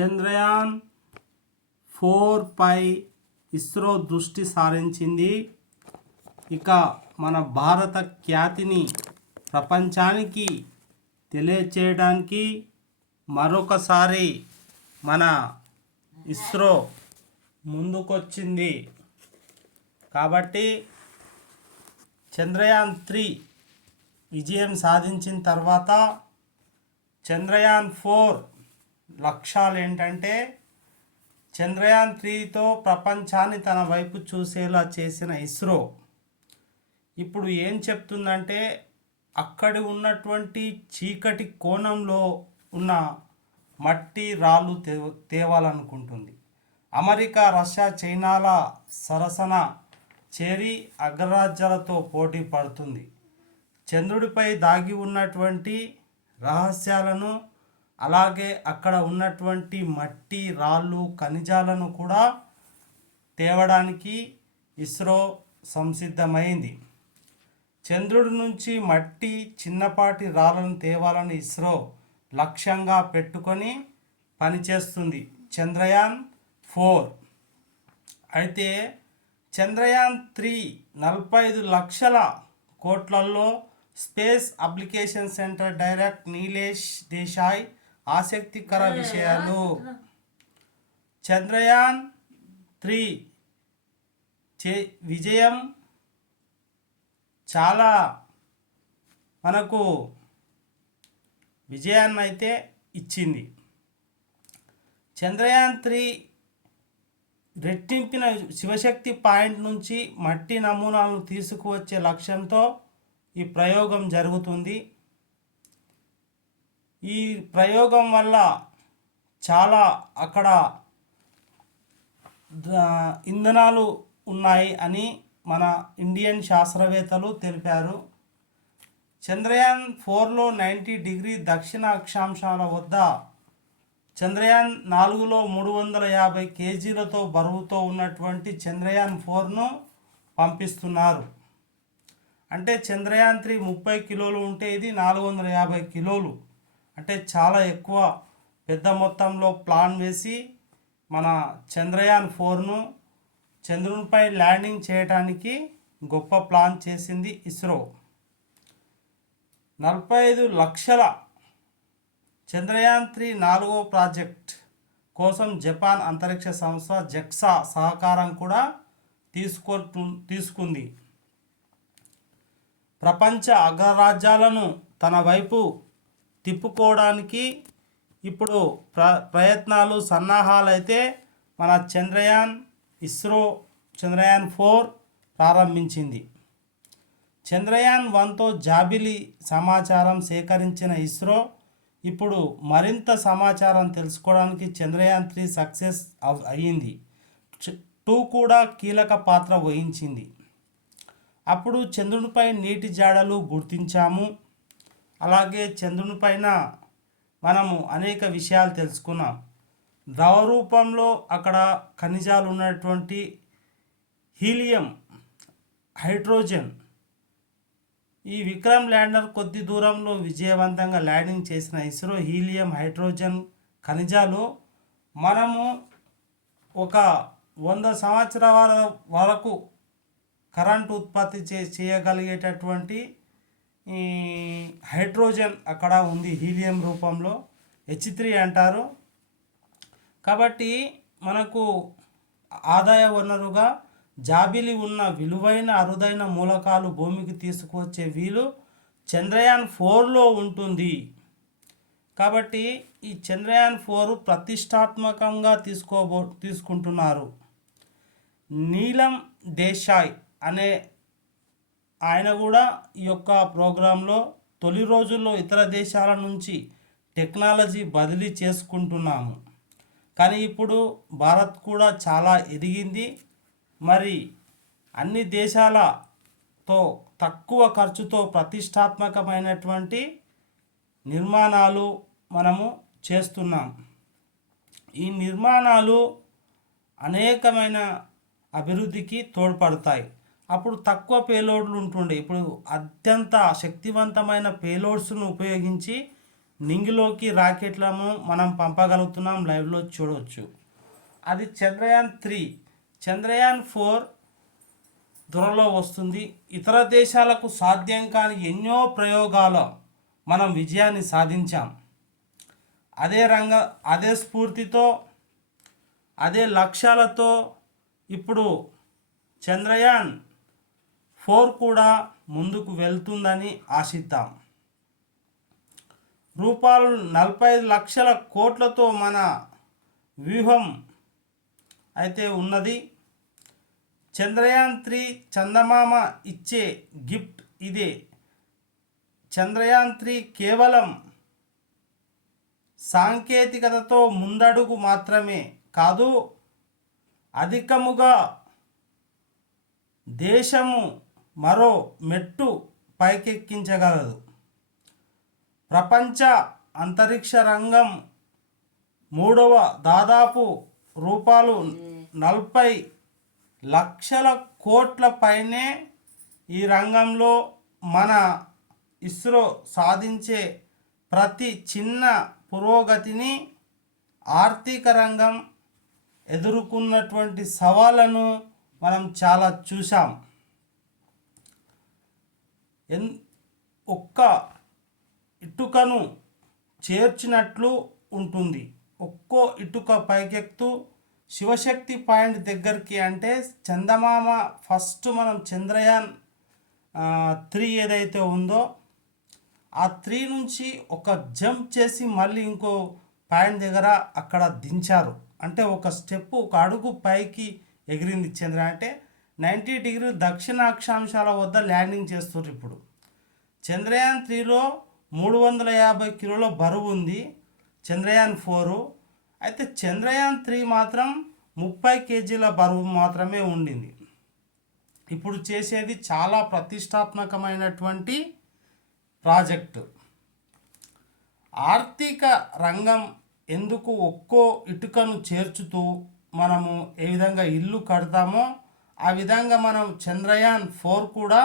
Chandrayaan four పై ఇస్రో దృష్టి సారించింది. ఇక మన భారత ఖ్యాతిని ప్రపంచానికి తెలియచేయడానికి మరొకసారి మన ఇస్రో ముందుకొచ్చింది. కాబట్టి చంద్రయాన్ త్రీ విజయం సాధించిన తర్వాత చంద్రయాన్ ఫోర్ లక్ష్యాలు ఏంటంటే చంద్రయాన్ త్రీతో ప్రపంచాన్ని తన వైపు చూసేలా చేసిన ఇస్రో. ఇప్పుడు ఏం చెప్తుందంటే అక్కడి ఉన్నటువంటి చీకటి కోణంలో ఉన్న మట్టి రాళ్ళు తే తేవాలనుకుంటుంది. అమెరికా రష్యా చైనాల సరసన చేరి అగ్రరాజ్యాలతో పోటీ పడుతుంది. చంద్రుడిపై దాగి ఉన్నటువంటి రహస్యాలను అలాగే అక్కడ ఉన్నటువంటి మట్టి రాళ్ళు ఖనిజాలను కూడా తేవడానికి ఇస్రో సంసిద్ధమైంది. చంద్రుడి నుంచి మట్టి చిన్నపాటి రాళ్ళను తేవాలని ఇస్రో లక్ష్యంగా పెట్టుకొని పనిచేస్తుంది చంద్రయాన్ ఫోర్. అయితే చంద్రయాన్ త్రీ నలభై ఐదు లక్షల కోట్లల్లో space application centre direct Nilesh Desai ఆసక్తికర విషయాలు. చంద్రయాన్ త్రీ చే విజయం చాలా మనకు విజయాన్ని అయితే ఇచ్చింది. చంద్రయాన్ త్రీ రెట్టింపిన శివశక్తి పాయింట్ నుంచి మట్టి నమూనాలను తీసుకువచ్చే లక్ష్యంతో ఈ ప్రయోగం జరుగుతుంది. ఈ ప్రయోగం వల్ల చాలా అక్కడ ఇంధనాలు ఉన్నాయి అని మన ఇండియన్ శాస్త్రవేత్తలు తెలిపారు. చంద్రయాన్ ఫోర్లో నైంటీ డిగ్రీ దక్షిణ అక్షాంశాల వద్ద చంద్రయాన్ నాలుగులో మూడు వందల యాభై కేజీలతో బరువుతో ఉన్నటువంటి చంద్రయాన్ ఫోర్ను పంపిస్తున్నారు. అంటే చంద్రయాన్ త్రీ ముప్పై కిలోలు ఉంటే ఇది నాలుగు వందల యాభై కిలోలు. అంటే చాలా ఎక్కువ పెద్ద మొత్తంలో ప్లాన్ వేసి మన చంద్రయాన్ ఫోర్ను చంద్రునిపై ల్యాండింగ్ చేయడానికి గొప్ప ప్లాన్ చేసింది ఇస్రో. నలభై ఐదు లక్షల చంద్రయాన్ త్రీ నాలుగో ప్రాజెక్ట్ కోసం జపాన్ అంతరిక్ష సంస్థ జెక్సా సహకారం కూడా తీసుకో తీసుకుంది. ప్రపంచ అగ్రరాజ్యాలను తన వైపు తిప్పుకోవడానికి ఇప్పుడు ప్ర ప్రయత్నాలు సన్నాహాలు అయితే మన చంద్రయాన్ ఇస్రో చంద్రయాన్ ఫోర్ ప్రారంభించింది. చంద్రయాన్ వన్తో జాబిలి సమాచారం సేకరించిన ఇస్రో ఇప్పుడు మరింత సమాచారం తెలుసుకోవడానికి చంద్రయాన్ త్రీ సక్సెస్ అవ్- అయ్యింది. టూ కూడా కీలక పాత్ర వహించింది. అప్పుడు చంద్రునిపై నీటి జాడలు గుర్తించాము. అలాగే చంద్రుని పైన మనము అనేక విషయాలు తెలుసుకున్నాం. ద్రవ రూపంలో అక్కడ ఖనిజాలు ఉన్నటువంటి హీలియం హైడ్రోజన్ ఈ విక్రమ్ ల్యాండర్ కొద్ది దూరంలో విజయవంతంగా ల్యాండింగ్ చేసిన ఇస్రో హీలియం హైడ్రోజన్ ఖనిజాలు మనము ఒక వంద సంవత్సరాల వరకు కరెంట్ ఉత్పత్తి చే చేయగలిగేటటువంటి ఈ హైడ్రోజన్ అక్కడ ఉంది హీలియం రూపంలో. హెచ్ త్రీ అంటారు. కాబట్టి మనకు ఆదాయ వనరుగా జాబిలి ఉన్న విలువైన అరుదైన మూలకాలు భూమికి తీసుకువచ్చే వీలు చంద్రయాన్ ఫోర్లో ఉంటుంది. కాబట్టి ఈ చంద్రయాన్ ఫోర్ ప్రతిష్టాత్మకంగా తీసుకోబో తీసుకుంటున్నారు. నీలం దేశాయ్ అనే ఆయన కూడా ఈ యొక్క ప్రోగ్రాంలో తొలి రోజుల్లో ఇతర దేశాల నుంచి టెక్నాలజీ బదిలీ చేసుకుంటున్నాము. కానీ ఇప్పుడు భారత్ కూడా చాలా ఎదిగింది. మరి అన్ని దేశాలతో తక్కువ ఖర్చుతో ప్రతిష్టాత్మకమైనటువంటి నిర్మాణాలు మనము చేస్తున్నాం. ఈ నిర్మాణాలు అనేకమైన అభివృద్ధికి తోడ్పడతాయి. అప్పుడు తక్కువ పేలోడ్లు ఉంటుండే. ఇప్పుడు అత్యంత శక్తివంతమైన పేలోడ్స్ను ఉపయోగించి నింగిలోకి రాకెట్లను మనం పంపగలుగుతున్నాం లైవ్లో చూడవచ్చు. అది చంద్రయాన్ త్రీ. చంద్రయాన్ ఫోర్ త్వరలో వస్తుంది. ఇతర దేశాలకు సాధ్యం కాని ఎన్నో ప్రయోగాలు మనం విజయాన్ని సాధించాం. అదే రంగ అదే స్ఫూర్తితో అదే లక్ష్యాలతో ఇప్పుడు చంద్రయాన్ ఫోర్ కూడా ముందుకు వెళ్తుందని ఆశిద్దాం. రూపాయలు నలభై ఐదు లక్షల కోట్లతో మన వ్యూహం అయితే ఉన్నది. చంద్రయాన్ త్రీ చందమామ ఇచ్చే గిఫ్ట్ ఇదే. చంద్రయాన్ త్రీ కేవలం సాంకేతికతతో ముందడుగు మాత్రమే కాదు అధికముగా దేశము మరో మెట్టు పైకెక్కించగలదు. ప్రపంచ అంతరిక్ష రంగం మూడవ దాదాపు రూపాయలు నలభై లక్షల కోట్ల పైనే ఈ రంగంలో మన ఇస్రో సాధించే ప్రతి చిన్న పురోగతిని ఆర్థిక రంగం ఎదుర్కొన్నటువంటి సవాళ్ళను మనం చాలా చూసాం ఎన్ ఒక్క ఇటుకను చేర్చినట్లు ఉంటుంది. ఒక్కో ఇటుక పైకెత్తు శివశక్తి పాయింట్ దగ్గరికి అంటే చందమామ ఫస్ట్ మనం చంద్రయాన్ త్రీ ఏదైతే ఉందో ఆ త్రీ నుంచి ఒక జంప్ చేసి మళ్ళీ ఇంకో పాయింట్ దగ్గర అక్కడ దించారు. అంటే ఒక స్టెప్ ఒక అడుగు పైకి ఎగిరింది చంద్ర అంటే నైంటీ డిగ్రీ దక్షిణ అక్షాంశాల వద్ద ల్యాండింగ్ చేస్తున్నారు ఇప్పుడు. చంద్రయాన్ త్రీలో మూడు వందల యాభై కిలోల బరువు ఉంది. చంద్రయాన్ ఫోరు. అయితే చంద్రయాన్ త్రీ మాత్రం ముప్పై కేజీల బరువు మాత్రమే ఉండింది. ఇప్పుడు చేసేది చాలా ప్రతిష్టాత్మకమైనటువంటి ప్రాజెక్టు. ఆర్థిక రంగం ఎందుకు ఒక్కో ఇటుకను చేర్చుతూ మనము ఏ విధంగా ఇల్లు కడతామో ఆ విధంగా మనం చంద్రయాన్ ఫోర్ కూడా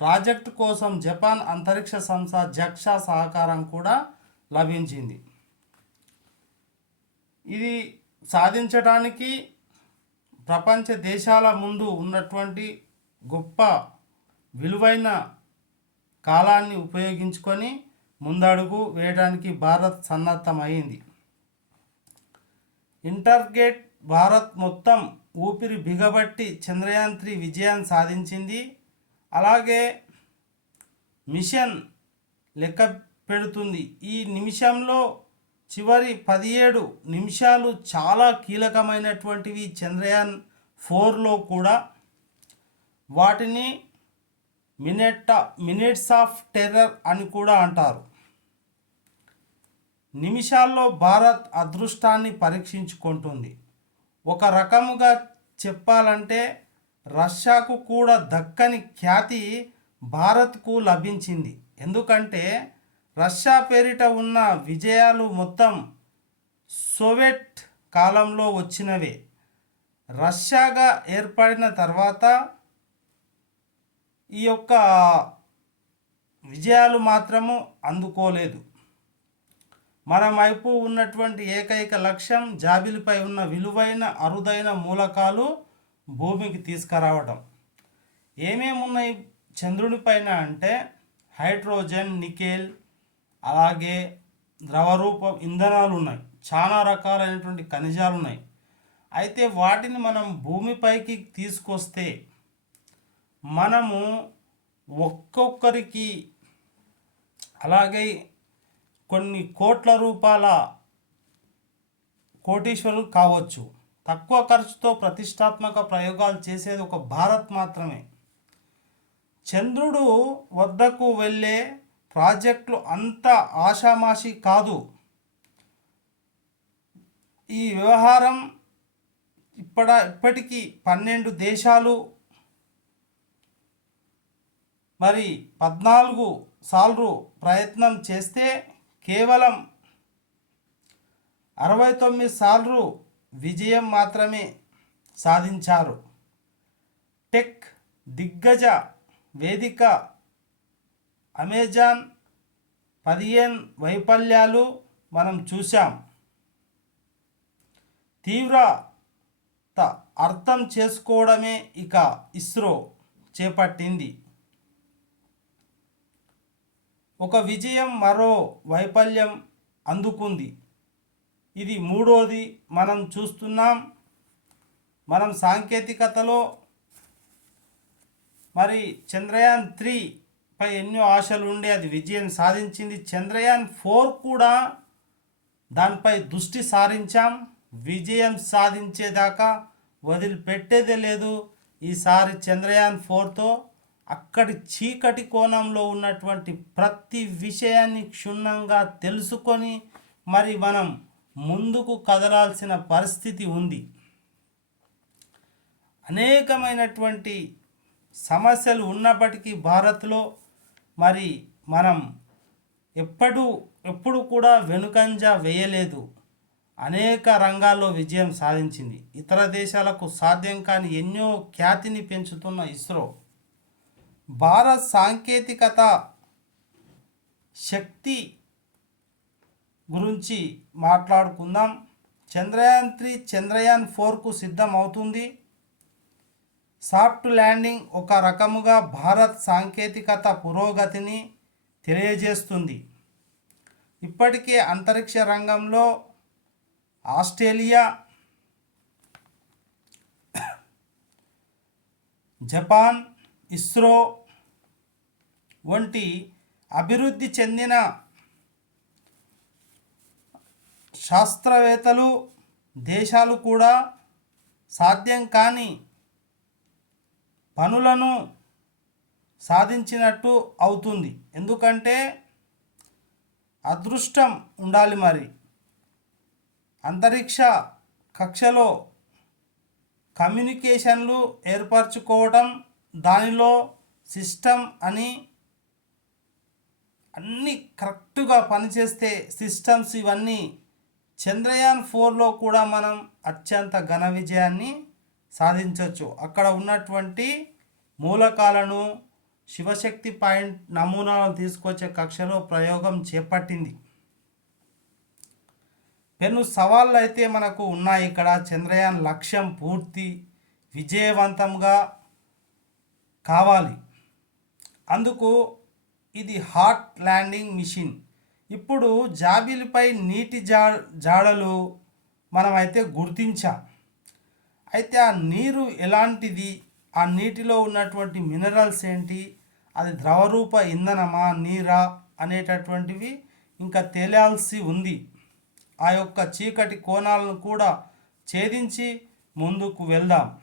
ప్రాజెక్టు కోసం జపాన్ అంతరిక్ష సంస్థ జక్షా సహకారం కూడా లభించింది. ఇది సాధించడానికి ప్రపంచ దేశాల ముందు ఉన్నటువంటి గొప్ప విలువైన కాలాన్ని ఉపయోగించుకొని ముందడుగు వేయడానికి భారత్ సన్నద్ధమైంది. ఇంటర్గేట్ భారత్ మొత్తం ఊపిరి బిగబట్టి చంద్రయాన్ త్రీ విజయాన్ని సాధించింది. అలాగే మిషన్ లెక్క పెడుతుంది. ఈ నిమిషంలో చివరి పదిహేడు నిమిషాలు చాలా కీలకమైనటువంటివి చంద్రయాన్ ఫోర్లో కూడా. వాటిని మినెట్ మినిట్స్ ఆఫ్ టెర్రర్ అని కూడా అంటారు. నిమిషాల్లో భారత్ అదృష్టాన్ని పరీక్షించుకుంటుంది. ఒక రకముగా చెప్పాలంటే రష్యాకు కూడా దక్కని ఖ్యాతి భారత్కు లభించింది. ఎందుకంటే రష్యా పేరిట ఉన్న విజయాలు మొత్తం సోవియట్ కాలంలో వచ్చినవే. రష్యాగా ఏర్పడిన తర్వాత ఈ యొక్క విజయాలు మాత్రము అందుకోలేదు. మన వైపు ఉన్నటువంటి ఏకైక లక్ష్యం జాబిలిపై ఉన్న విలువైన అరుదైన మూలకాలు భూమికి తీసుకురావడం ఏమేమి ఉన్నాయి చంద్రుని పైన అంటే హైడ్రోజన్ నికెల్ అలాగే ద్రవరూప ఇంధనాలు ఉన్నాయి చాలా రకాలైనటువంటి ఖనిజాలు ఉన్నాయి అయితే వాటిని మనం భూమిపైకి తీసుకొస్తే మనము ఒక్కొక్కరికి అలాగే కొన్ని కోట్ల రూపాయల కోటీశ్వరులు కావచ్చు. తక్కువ ఖర్చుతో ప్రతిష్టాత్మక ప్రయోగాలు చేసేది ఒక భారత్ మాత్రమే. చంద్రుడు వద్దకు వెళ్ళే ప్రాజెక్టులు అంత ఆషామాషి కాదు. ఈ వ్యవహారం ఇప్పట ఇప్పటికీ పన్నెండు దేశాలు మరి పద్నాలుగు సార్లు ప్రయత్నం చేస్తే కేవలం అరవై తొమ్మిది సార్లు విజయం మాత్రమే సాధించారు. టెక్ దిగ్గజ వేదిక అమెజాన్ పదిహేను వైఫల్యాలు మనం చూసాం తీవ్రత అర్థం చేసుకోవడమే ఇక ఇస్రో చేపట్టింది. ఒక విజయం మరో వైఫల్యం అందుకుంది. ఇది మూడోది మనం చూస్తున్నాం. మనం సాంకేతికతలో మరి చంద్రయాన్ త్రీ పై ఎన్నో ఆశలు ఉండే అది విజయం సాధించింది. చంద్రయాన్ ఫోర్ కూడా దానిపై దృష్టి సారించాం. విజయం సాధించేదాకా వదిలిపెట్టేదే లేదు. ఈసారి చంద్రయాన్ ఫోర్తో అక్కడి చీకటి కోణంలో ఉన్నటువంటి ప్రతి విషయాన్ని క్షుణ్ణంగా తెలుసుకొని మరి మనం ముందుకు కదలాల్సిన పరిస్థితి ఉంది. అనేకమైనటువంటి సమస్యలు ఉన్నప్పటికీ భారత్లో మరి మనం ఎప్పుడు ఎప్పుడు కూడా వెనుకంజ వేయలేదు. అనేక రంగాల్లో విజయం సాధించింది. ఇతర దేశాలకు సాధ్యం కాని ఎన్నో ఖ్యాతిని పెంచుతున్న ఇస్రో. భారత్ సాంకేతికత శక్తి గురించి మాట్లాడుకుందాం. చంద్రయాన్ త్రీ చంద్రయాన్ ఫోర్కు సిద్ధం అవుతుంది సాఫ్ట్ ల్యాండింగ్ ఒక రకముగా భారత్ సాంకేతికత పురోగతిని తెలియజేస్తుంది. ఇప్పటికే అంతరిక్ష రంగంలో ఆస్ట్రేలియా జపాన్ ఇస్రో వంటి అభివృద్ధి చెందిన శాస్త్రవేత్తలు దేశాలు కూడా సాధ్యం కాని పనులను సాధించినట్టు అవుతుంది. ఎందుకంటే అదృష్టం ఉండాలి మరి. అంతరిక్ష కక్షలో కమ్యూనికేషన్లు ఏర్పరచుకోవటం దానిలో సిస్టమ్ అని అన్నీ కరెక్ట్గా పనిచేస్తే సిస్టమ్స్ ఇవన్నీ చంద్రయాన్ ఫోర్లో కూడా మనం అత్యంత ఘన విజయాన్ని సాధించవచ్చు. అక్కడ ఉన్నటువంటి మూలకాలను శివశక్తి పాయింట్ నమూనాలను తీసుకొచ్చే కక్షలో ప్రయోగం చేపట్టింది. పెను సవాళ్ళు అయితే మనకు ఉన్నాయి ఇక్కడ. చంద్రయాన్ లక్ష్యం పూర్తి విజయవంతంగా కావాలి. అందుకు ఇది హాట్ ల్యాండింగ్ మిషన్. ఇప్పుడు జాబిలపై నీటి జా జాడలు మనమైతే గుర్తించాం. అయితే ఆ నీరు ఎలాంటిది? ఆ నీటిలో ఉన్నటువంటి మినరల్స్ ఏంటి? అది ద్రవరూప ఇంధనమా? నీరా? అనేటటువంటివి ఇంకా తేలాల్సి ఉంది. ఆ యొక్క చీకటి కోణాలను కూడా ఛేదించి ముందుకు వెళ్దాం.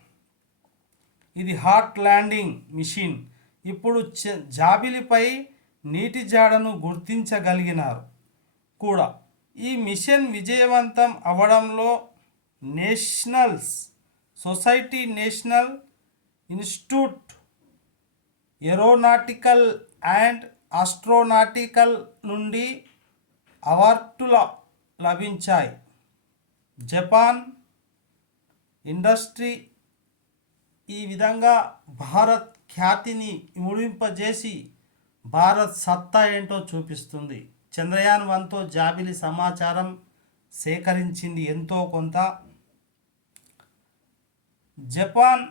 ఇది హాట్ ల్యాండింగ్ మిషన్. ఇప్పుడు చ- జాబిలిపై నీటి జాడను గుర్తించగలిగినారు. కూడా ఈ మిషన్ విజయవంతం అవడంలో nationals society national institute aeronautical and astronautical నుండి అవార్డుల లభించాయి. జపాన్ ఇండస్ట్రీ ఈ విధంగా భారత్ ఖ్యాతిని ఇముడింపజేసి భారత్ సత్తా ఏంటో చూపిస్తుంది. చంద్రయాన్ వన్తో జాబిలి సమాచారం సేకరించింది ఎంతో కొంత. జపాన్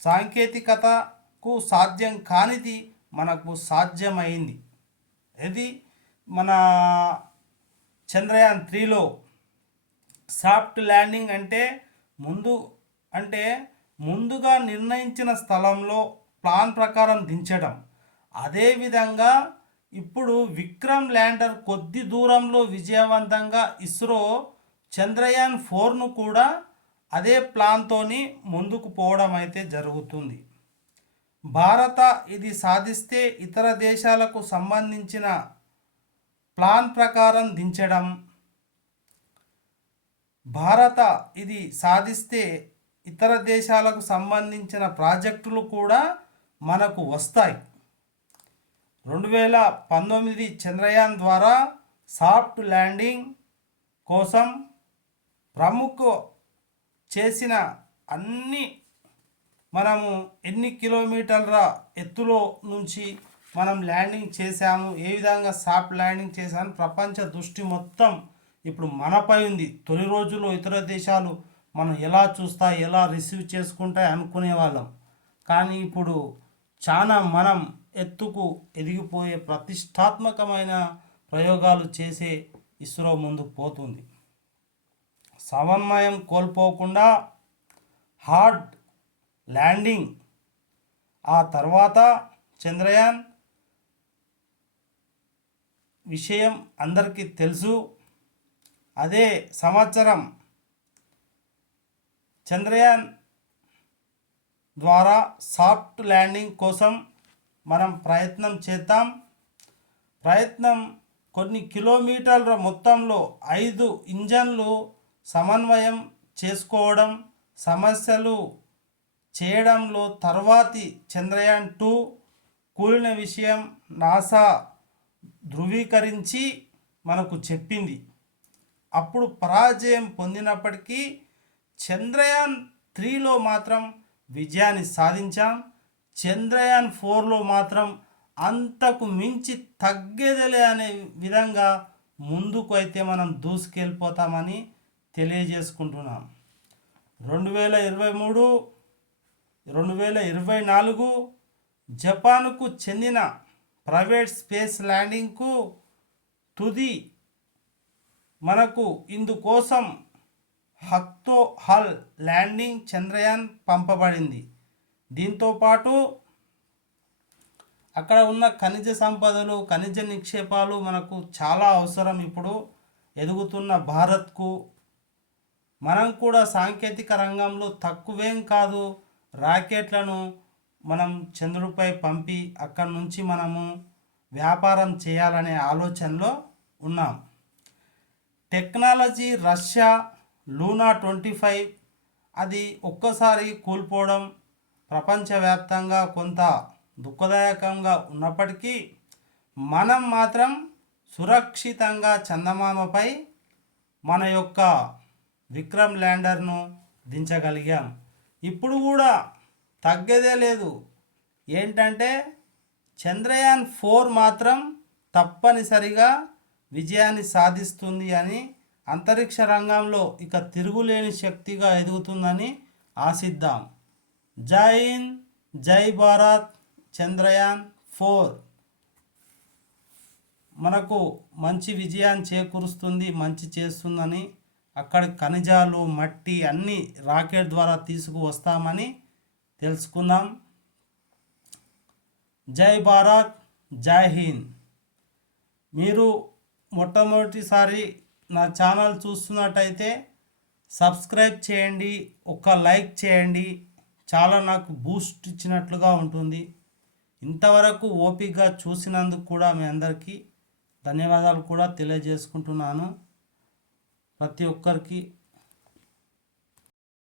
సాంకేతికతకు సాధ్యం కానిది మనకు సాధ్యమైంది. ఇది మన చంద్రయాన్ త్రీలో సాఫ్ట్ ల్యాండింగ్ అంటే ముందు అంటే ముందుగా నిర్ణయించిన స్థలంలో ప్లాన్ ప్రకారం దించడం. అదేవిధంగా ఇప్పుడు విక్రమ్ ల్యాండర్ కొద్ది దూరంలో విజయవంతంగా ఇస్రో చంద్రయాన్ ఫోర్ను కూడా అదే ప్లాన్తోని ముందుకు పోవడం అయితే జరుగుతుంది. భారత ఇది సాధిస్తే ఇతర దేశాలకు సంబంధించిన ప్లాన్ ప్రకారం దించడం. భారత ఇది సాధిస్తే ఇతర దేశాలకు సంబంధించిన ప్రాజెక్టులు కూడా మనకు వస్తాయి. రెండు వేల పంతొమ్మిది చంద్రయాన్ ద్వారా సాఫ్ట్ ల్యాండింగ్ కోసం ప్రముఖ చేసిన అన్ని మనము ఎన్ని కిలోమీటర్ల ఎత్తులో నుంచి మనం ల్యాండింగ్ చేశాము ఏ విధంగా సాఫ్ట్ ల్యాండింగ్ చేశాము ప్రపంచ దృష్టి మొత్తం ఇప్పుడు మనపై ఉంది. తొలి రోజుల్లో ఇతర దేశాలు మనం ఎలా చూస్తా ఎలా రిసీవ్ చేసుకుంటా అనుకునే వాళ్ళం. కానీ ఇప్పుడు చాలా మనం ఎత్తుకు ఎదిగిపోయే ప్రతిష్టాత్మకమైన ప్రయోగాలు చేసే ఇస్రో ముందుకు పోతుంది. సమన్వయం కోల్పోకుండా హార్డ్ ల్యాండింగ్ ఆ తర్వాత చంద్రయాన్ విషయం అందరికీ తెలుసు. అదే సంవత్సరం చంద్రయాన్ ద్వారా సాఫ్ట్ ల్యాండింగ్ కోసం మనం ప్రయత్నం చేద్దాం. ప్రయత్నం కొన్ని కిలోమీటర్ల మొత్తంలో ఐదు ఇంజన్లు సమన్వయం చేసుకోవడం సమస్యలు చేయడంలో తర్వాతి చంద్రయాన్ టూ కూలిన విషయం నాసా ధృవీకరించి మనకు చెప్పింది. అప్పుడు పరాజయం పొందినప్పటికీ చంద్రయాన్ త్రీలో మాత్రం విజయాన్ని సాధించాం. చంద్రయాన్ ఫోర్లో మాత్రం అంతకు మించి తగ్గేదలే అనే విధంగా ముందుకు అయితే మనం దూసుకెళ్ళిపోతామని తెలియజేసుకుంటున్నాం. రెండు వేల ఇరవై మూడు రెండు వేల ఇరవై నాలుగు జపాన్కు చెందిన ప్రైవేట్ స్పేస్ ల్యాండింగ్కు తుది మనకు ఇందుకోసం హక్తో హల్ ల్యాండింగ్ చంద్రయాన్ పంపబడింది. దీంతో పాటు అక్కడ ఉన్న ఖనిజ సంపదలు ఖనిజ నిక్షేపాలు మనకు చాలా అవసరం. ఇప్పుడు ఎదుగుతున్న భారత్కు మనం కూడా సాంకేతిక రంగంలో తక్కువేం కాదు. రాకెట్లను మనం చంద్రుడిపై పంపి అక్కడి నుంచి మనము వ్యాపారం చేయాలనే ఆలోచనలో ఉన్నాం. Technology Russia Luna twenty five అది ఒక్కసారి కోల్పోవడం ప్రపంచవ్యాప్తంగా కొంత దుఃఖదాయకంగా ఉన్నప్పటికీ మనం మాత్రం సురక్షితంగా చందమామపై మన యొక్క విక్రమ్ ల్యాండర్ను దించగలిగాం. ఇప్పుడు కూడా తగ్గేదే లేదు. ఏంటంటే చంద్రయాన్ ఫోర్ మాత్రం తప్పనిసరిగా విజయాన్ని సాధిస్తుంది అని అంతరిక్ష రంగంలో ఇక తిరుగులేని శక్తిగా ఎదుగుతుందని ఆశిద్దాం. జై హింద్ జై భారత్ చంద్రయాన్ ఫోర్. మనకు మంచి విజయాన్ని చేకూరుస్తుంది మంచి చేస్తుందని అక్కడ ఖనిజాలు మట్టి అన్నీ రాకెట్ ద్వారా తీసుకువస్తామని తెలుసుకున్నాం జై భారత్ జై హింద్. మీరు మొట్టమొదటిసారి నా ఛానల్ చూస్తున్నట్టయితే సబ్స్క్రైబ్ చేయండి ఒక లైక్ చేయండి. చాలా నాకు బూస్ట్ ఇచ్చినట్లుగా ఉంటుంది. ఇంతవరకు ఓపికగా చూసినందుకు కూడా మీ అందరికీ ధన్యవాదాలు కూడా తెలియజేసుకుంటున్నాను. ప్రతి ఒక్కరికి